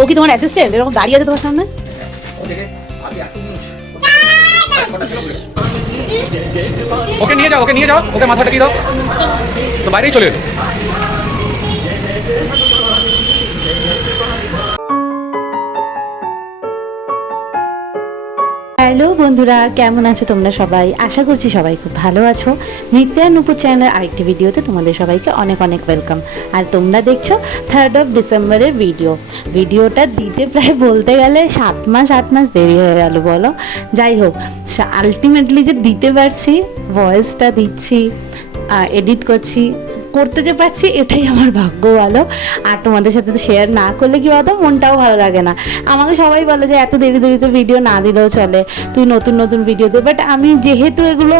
ও কি তোমার অ্যাসিস্ট্যান্ট এরকম দাঁড়িয়ে আছে তোমার সামনে? ওকে নিয়ে যাও ওকে মাথাটা কি দাও তো বাইরেই চলে এলো। হ্যালো বন্ধুরা, কেমন আছো তোমরা সবাই? আশা করছি সবাই খুব ভালো আছো। নৃত্যা নূপুর চ্যানেলের আরেকটি ভিডিওতে তোমাদের সবাইকে অনেক অনেক ওয়েলকাম। আর তোমরা দেখছো 3rd of ডিসেম্বরের ভিডিওটা দিতে প্রায় বলতে গেলে 7 মাস দেরি হয়ে গেল বলো। যাই হোক, আলটিমেটলি যে দিতে পারছি, ভয়েসটা দিচ্ছি, এডিট করতে যে পারছি, এটাই আমার ভাগ্য ভালো। আর তোমাদের সাথে তো শেয়ার না করলে কি বলতো, মনটাও ভালো লাগে না। আমাকে সবাই বলে যে এত দেরিতে ভিডিও না দিলেও চলে, তুই নতুন ভিডিও দে। বাট আমি যেহেতু এগুলো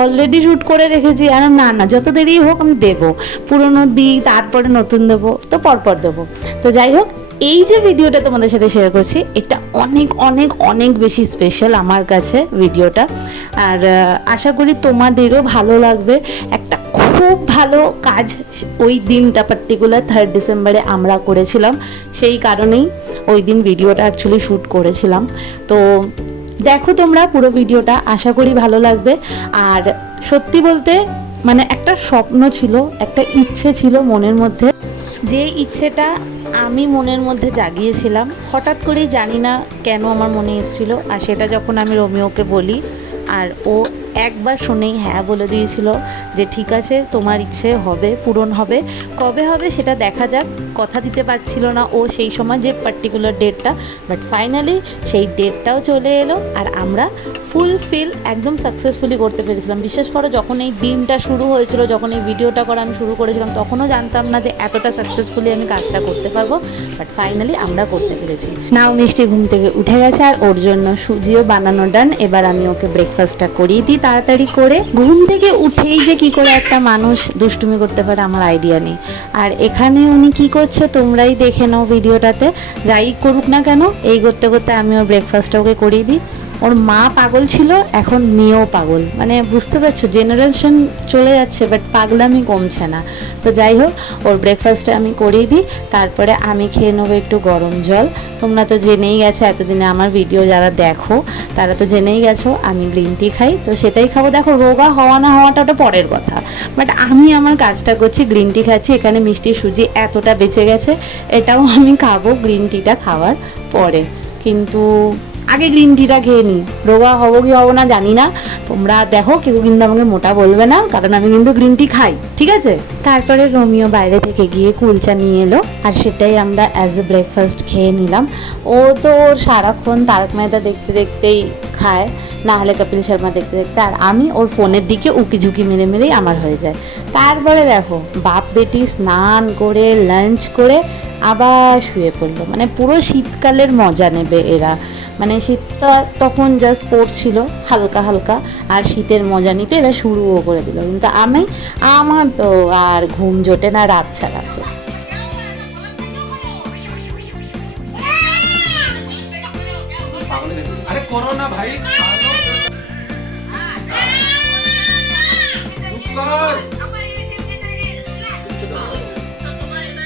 অলরেডি শ্যুট করে রেখেছি, আর না যত দেরি হোক আমি দেবো, পুরনো দিই তারপরে নতুন দেবো, তো পরপর দেবো। তো যাই হোক, এই যে ভিডিওটা তোমাদের সাথে শেয়ার করছি, এটা অনেক বেশি স্পেশাল আমার কাছে ভিডিওটা। আর আশা করি তোমাদেরও ভালো লাগবে। একটা খুব ভালো কাজ ওই দিনটা পার্টিকুলার 3rd ডিসেম্বরে আমরা করেছিলাম, সেই কারণেই ওই দিন ভিডিওটা অ্যাকচুয়ালি শ্যুট করেছিলাম। তো দেখো তোমরা পুরো ভিডিওটা, আশা করি ভালো লাগবে। আর সত্যি বলতে মানে একটা স্বপ্ন ছিল, একটা ইচ্ছে ছিল মনের মধ্যে, যে ইচ্ছেটা আমি মনের মধ্যে জাগিয়েছিলাম হঠাৎ করেই, জানি না কেন আমার মনে এসেছিলো। আর সেটা যখন আমি রোমিওকে বলি, আর ও একবার শুনেই হ্যাঁ বলে দিয়েছিল যে ঠিক আছে, তোমার ইচ্ছে হবে, পূরণ হবে। কবে হবে সেটা দেখা যাক। কথা দিতে পারছিল না ও সেই সময় যে পার্টিকুলার ডেটটা, বাট ফাইনালি সেই ডেটটাও চলে এলো। আর আমরা ফুলফিল একদম সাকসেসফুলি করতে পেরেছিলাম। বিশ্বাস করো, যখন এই দিনটা শুরু হয়েছিল, যখন এই ভিডিওটা করা আমি শুরু করেছিলাম, তখনও জানতাম না যে এতটা সাকসেসফুলি আমি কাজটা করতে পারবো। বাট ফাইনালি আমরা করতে পেরেছি। নাও মিষ্টি ঘুম থেকে উঠে গেছে, আর ওর জন্য সুজিও বানানো ডান। এবার আমি ওকে ব্রেকফাস্টটা করিয়ে দিই তাড়াতাড়ি করে। ঘুম থেকে উঠেই যে কি করে একটা মানুষ দুষ্টুমি করতে পারে আমার আইডিয়া নেই। আর এখানে উনি কি করছে তোমরাই দেখে নাও ভিডিওটাতে। যাই করুক না কেন, এই করতে করতে আমি ওর ব্রেকফাস্টটা ওকে করিয়ে দিই। ওর মা পাগল ছিল, এখন মেয়েও পাগল। মানে বুঝতে পারছো, জেনারেশন চলে যাচ্ছে বাট পাগলামি কমছে না। তো যাই হোক, ওর ব্রেকফাস্টটা আমি করিয়ে দিই, তারপরে আমি খেয়ে নেবো একটু গরম জল। তোমরা তো জেনেই গেছো, এতদিনে আমার ভিডিও যারা দেখো তারা তো জেনেই গেছো আমি গ্রিন টি খাই, তো সেটাই খাবো। দেখো, রোগা হওয়া না হওয়াটা ওটা পরের কথা, বাট আমি আমার কাজটা করছি, গ্রিন টি খাচ্ছি। এখানে মিষ্টি সুজি এতটা বেঁচে গেছে, এটাও আমি খাবো গ্রিন টিটা খাওয়ার পরে। কিন্তু আগে গ্রিন টিটা খেয়ে নিই। রোগা হবো কি হবো না জানি না, তোমরা দেখো, কেউ কিন্তু আমাকে মোটা বলবে না, কারণ আমি কিন্তু গ্রিন টি খাই, ঠিক আছে? তারপরে রোমিও বাইরে থেকে গিয়ে কুলচা নিয়ে এলো, আর সেটাই আমরা অ্যাজ এ ব্রেকফাস্ট খেয়ে নিলাম। ও তো ওর সারাক্ষণ তারক মেহতা দেখতেই খায়, না হলে কপিল শর্মা দেখতে। আর আমি ওর ফোনের দিকে উকি ঝুঁকি মেরেই আমার হয়ে যায়। তারপরে দেখো, বাপ বেটি স্নান করে লাঞ্চ করে আবার শুয়ে পড়লো। মানে পুরো শীতকালের মজা নেবে এরা। মানে শীতটা তখন জাস্ট পড়ছিল হালকা, আর শীতের মজা নিতে এরা শুরুও করে দিল। কিন্তু আমার তো আর ঘুম জোটে না রাত ছাড়া। তো আরে করো না ভাই,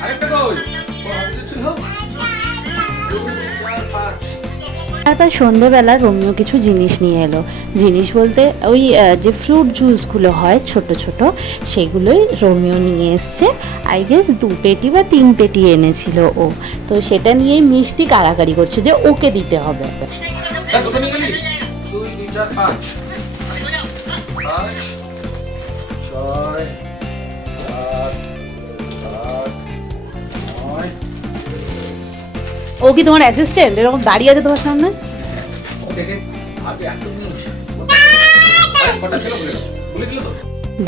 আরেকটা কই তারপর সন্ধ্যেবেলা রোমিও কিছু জিনিস নিয়ে এলো। জিনিস বলতে ওই যে ফ্রুট জুসগুলো হয় ছোট সেগুলোই রোমিও নিয়ে এসছে। আই গেস 2 পেটি বা 3 পেটি এনেছিল ও। তো সেটা নিয়েই মিষ্টি কাড়াকাড়ি করছে যে ওকে দিতে হবে। ও কি তোমার অ্যাসিস্ট্যান্ট এরকম দাঁড়িয়ে আছে তোমার সামনে?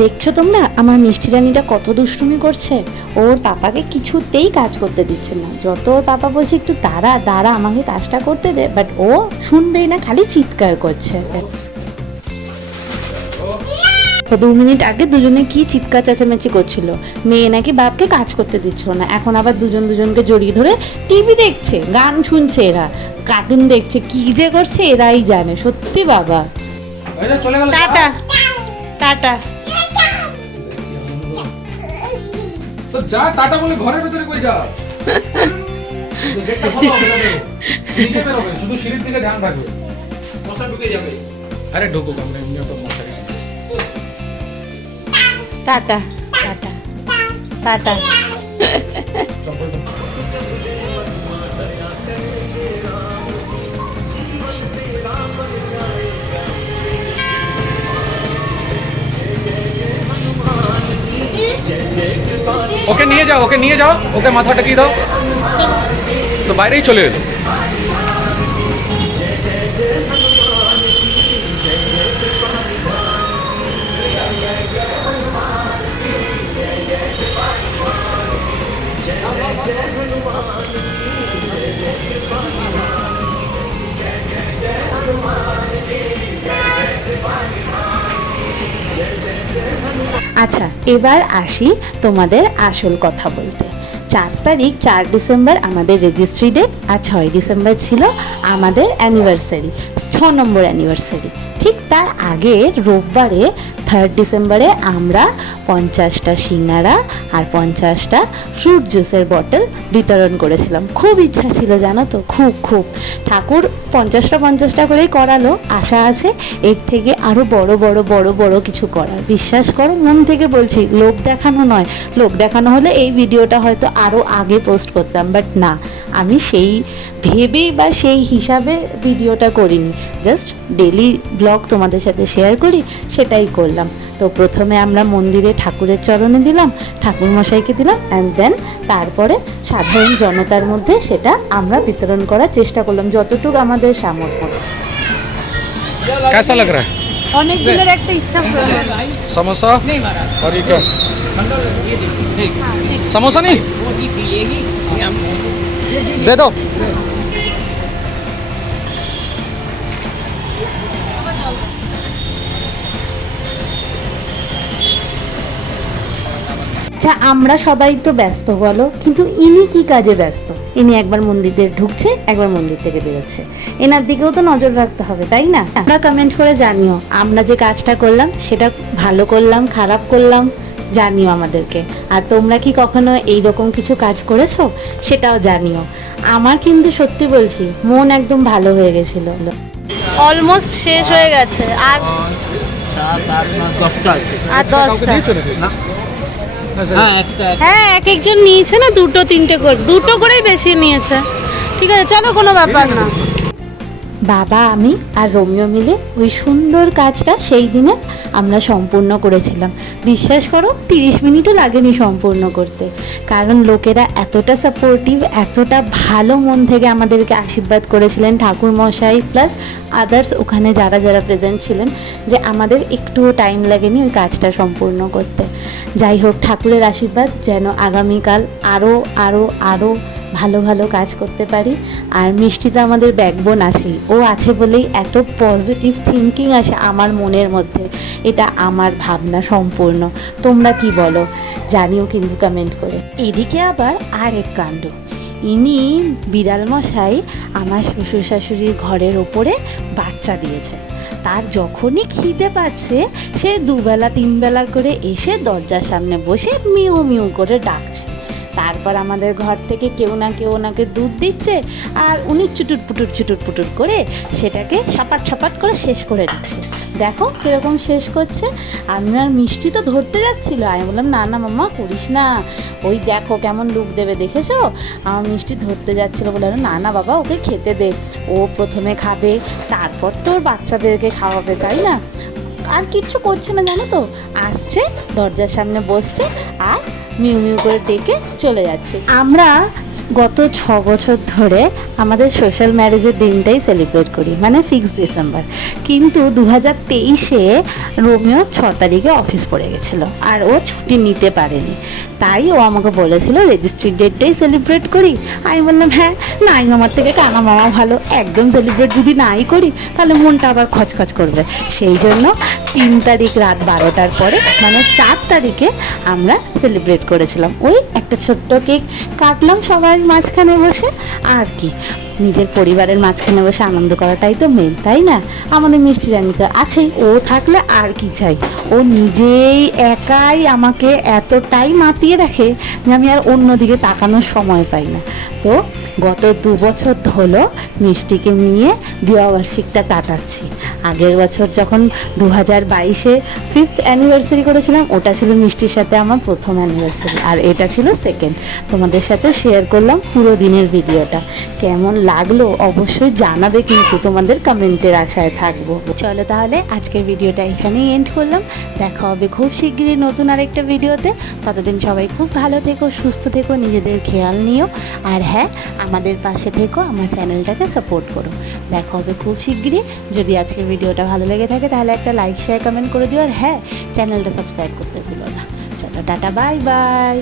দেখছো তোমরা আমার মিষ্টি রানীটা কত দুষ্টুমি করছে? ওর পাপাকে কিছুতেই কাজ করতে দিচ্ছে না। যত ওর পাপা বলছে একটু দাঁড়া আমাকে কাজটা করতে দে, বাট ও শুনবেই না, খালি চিৎকার করছে। 2 মিনিট আগে দুজনে কি চিৎকার চেঁচামেচি করছিল, মেয়ে নাকি বাপকে কাজ করতে দিচ্ছিল না। এখন আবার দুজনকে জড়িয়ে ধরে টিভি দেখছে, গান শুনছে, এরা কার্টুন দেখছে, কি যে করছে এরাই জানে। সত্যি বাবা। টাটা তো যা টাটা বলে ঘরের ভিতরে কই যা। শুধু সিঁড়ির দিকে ধ্যান রাখবে, মশা ঢুকে যাবে। আরে ঢুকুক, আমরা এমনি তো মশা। Tata tata tata. ওকে নিয়ে যাও, ওকে নিয়ে যাও, ওকে মাথা টেকিয়ে দাও। তো বাইরেই চলে এলো। আচ্ছা, এবার আসি তোমাদের আসল কথা বলতে। 4 ডিসেম্বর আমাদের রেজিস্ট্রি ডেট, আর 6 ডিসেম্বর ছিল আমাদের অ্যানিভার্সারি, 6 নম্বর অ্যানিভার্সারি। ঠিক তার আগে রোববারে 3 ডিসেম্বরে আমরা 50টা সিঙ্গারা আর 50টা ফ্রুট জুসের বটল বিতরণ করেছিলাম। খুব ইচ্ছা ছিল জানো তো, খুব ঠাকুর 50টা করেই করালো। আশা আছে এর থেকে আরও বড় কিছু করার। বিশ্বাস করো, মন থেকে বলছি, লোক দেখানো নয়। লোক দেখানো হলে এই ভিডিওটা হয়তো আরও আগে পোস্ট করতাম, বাট না, আমি সেই ভেবে বা সেই হিসাবে ভিডিওটা করিনি। জাস্ট ডেলি ব্লগ তোমাদের সাথে শেয়ার করি, সেটাই করলাম। তো প্রথমে আমরা মন্দিরে ঠাকুরের চরণে দিলাম, ঠাকুর মশাইকে দিলাম, অ্যান্ড দেন তারপরে সাধারণ জনতার মধ্যে সেটা আমরা বিতরণ করার চেষ্টা করলাম যতটুকু আমাদের সামর্থ্য। कैसा लग रहा है? অনেক দিনের একটা ইচ্ছা পূরণ হলো। समोसा और ये क्या? समोसा नहीं दे दो। আচ্ছা, আমরা সবাই তো ব্যস্ত বলো, কিন্তু ইনি কি কাজে ব্যস্ত? ইনি একবার মন্দিরে ঢুকছে, একবার মন্দির থেকে বেরোচ্ছে। এনার দিকেও তো নজর রাখতে হবে, তাই না? আমরা কমেন্ট করে জানিও আমরা যে কাজটা করলাম সেটা ভালো করলাম, খারাপ করলাম, জানিও আমাদেরকে। আর তোমরা কি কখনো এইরকম কিছু কাজ করেছো সেটাও জানিও। আমার কিন্তু সত্যি বলছি, মন একদম ভালো হয়ে গেছিল। অলমোস্ট শেষ হয়ে গেছে, আর 10টা। হ্যাঁ, এক একজন নিয়েছে না, 2-3টে করে, 2টো করেই বেশি নিয়েছে। ঠিক আছে, চলো, কোনো ব্যাপার না। বাবা, আমি আর রোমিও মিলে ওই সুন্দর কাজটা সেই দিনে আমরা সম্পূর্ণ করেছিলাম। বিশ্বাস করো, 30 মিনিটও লাগেনি সম্পূর্ণ করতে, কারণ লোকেরা এতটা সাপোর্টিভ, এতটা ভালো মন থেকে আমাদেরকে আশীর্বাদ করেছিলেন, ঠাকুর মশাই প্লাস আদার্স ওখানে যারা প্রেজেন্ট ছিলেন, যে আমাদের একটুও টাইম লাগেনি ওই কাজটা সম্পূর্ণ করতে। যাই হোক, ঠাকুরের আশীর্বাদ যেন আগামীকাল আরও ভালো কাজ করতে পারি। আর মিষ্টি তো আমাদের ব্যাকবোন আছেই, ও আছে বলেই এত পজিটিভ থিঙ্কিং আসে আমার মনের মধ্যে। এটা আমার ভাবনা সম্পূর্ণ। তোমরা কি বলো জানিও কিন্তু কমেন্ট করে। এদিকে আবার আরেক কাণ্ড, ইনি বিড়াল মশাই আমার শ্বশুর শাশুড়ির ঘরের ওপরে বাচ্চা দিয়েছে। তার যখনই খিদে পাচ্ছে, সে 2 বেলা 3 বেলা করে এসে দরজার সামনে বসে মিউ মিউ করে ডাকছে। তারপর আমাদের ঘর থেকে কেউ না কেউ ওনাকে দুধ দিচ্ছে, আর উনি চুটুর পুটুর করে সেটাকে সাপাট করে শেষ করে দিচ্ছে। দেখো কীরকম শেষ করছে। আমি আর মিষ্টি তো ধরতে যাচ্ছিল, আমি বললাম না মাম্মা করিস না, ওই দেখো কেমন লুক দেবে, দেখেছো? আমার মিষ্টি ধরতে যাচ্ছিলো, বলে না বাবা, ওকে খেতে দে, ও প্রথমে খাবে, তারপর তো ওর বাচ্চাদেরকে খাওয়াবে, তাই না? আর কিচ্ছু করছে না, জানো তো, আসছে দরজার সামনে বসছে আর মিউ মিউ করে ডেকে চলে যাচ্ছে। আমরা গত 6 বছর ধরে আমাদের সোশ্যাল ম্যারেজের দিনটাই সেলিব্রেট করি, মানে 6 ডিসেম্বর। কিন্তু 2023-এ রোমিও 6 তারিখে অফিস পড়ে গেছিলো, আর ও ছুটি নিতে পারেনি। তাই ও আমাকে বলেছিল রেজিস্ট্রি ডেটটাই সেলিব্রেট করি। আমি বললাম হ্যাঁ, নাই আমার থেকে কানা মামা ভালো, একদম সেলিব্রেট যদি নাই করি তাহলে মনটা আবার খচখচ করবে। সেই জন্য 3 তারিখ রাত 12টার পরে, মানে 4 তারিখে আমরা সেলিব্রেট করেছিলাম। ওই একটা ছোট্ট কেক কাটলাম সবাই মাঝখানে বসে, আর কি, নিজের পরিবারের মাঝখানে বসে আনন্দ করাটাই তো মেন, তাই না? আমাদের মিষ্টি রানী তো আছেই, ও থাকলে আর কি চাই। ও নিজেই একাই আমাকে এতটাই মাতিয়ে রাখে যে আমি আর অন্যদিকে তাকানোর সময় পাই না। তো গত 2 বছর হলো মিষ্টিকে নিয়ে বিবাহবার্ষিকটা কাটাচ্ছি। আগের বছর যখন 2022-এ 5th অ্যানিভার্সারি করেছিলাম, ওটা ছিল মিষ্টির সাথে আমার প্রথম অ্যানিভার্সারি, আর এটা ছিল সেকেন্ড। তোমাদের সাথে শেয়ার করলাম পুরো দিনের ভিডিওটা। কেমন লাগলো অবশ্যই জানাবে, কিন্তু তোমাদের কমেন্টের আশায় থাকবো। চলো তাহলে আজকের ভিডিওটা এখানেই এন্ড করলাম। দেখা হবে খুব শিগগিরই নতুন আরেকটা ভিডিওতে। ততদিন সবাই খুব ভালো থেকো, সুস্থ থেকো, নিজেদের খেয়াল নিও, আর হ্যাঁ, আমাদের পাশে থেকো, আমার চ্যানেলটাকে সাপোর্ট করো। দেখা হবে খুব শিগগিরই। যদি আজকের ভিডিওটা ভালো লেগে থাকে তাহলে একটা লাইক, শেয়ার, কমেন্ট করে দিও, আর হ্যাঁ, চ্যানেলটা সাবস্ক্রাইব করতে ভুলো না। চলো টাটা, বাই বাই।